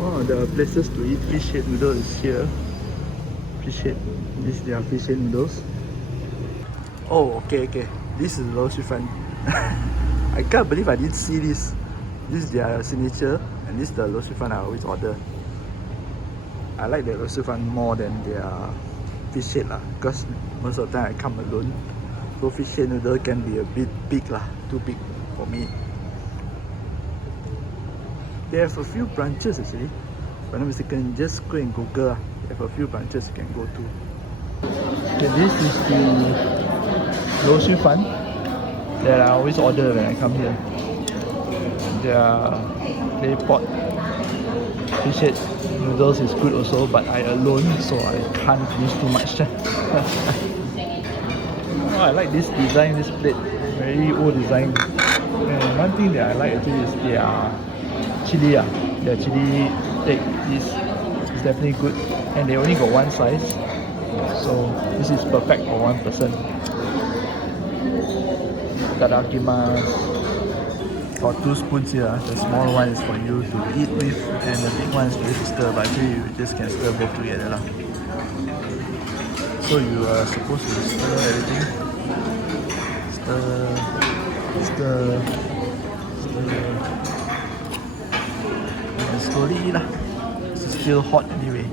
One of the places to eat fish head noodle is here. Fish head. This is their fish head noodles. Oh, okay. This is Lo Shi Fan. I can't believe I didn't see this. This is their signature, and this is the Lo Shi Fan I always order. I like the Lo Shi Fan more than their fish head lah, because most of the time I come alone. So fish head noodle can be a bit big lah, too big for me. They have a few branches actually. If I'm not mistaken, just go and Google. They have a few branches you can go to. Okay, this is the Lo Shi Fan that I always order when I come here. Their Claypot fish head noodles is good also, but I alone, so I can't finish too much. Oh, I like this design, this plate, very old design. And one thing that I like actually is their chili. Their chili egg is definitely good, and they only got one size, so this is perfect for one person. Itadakimasu. Got 2 spoons here. The small one is for you to eat with, and the big one is for you to stir, but actually you just can stir both together lah. So you are supposed to stir everything. Stir. And slowly eat lah. It's still hot anyway.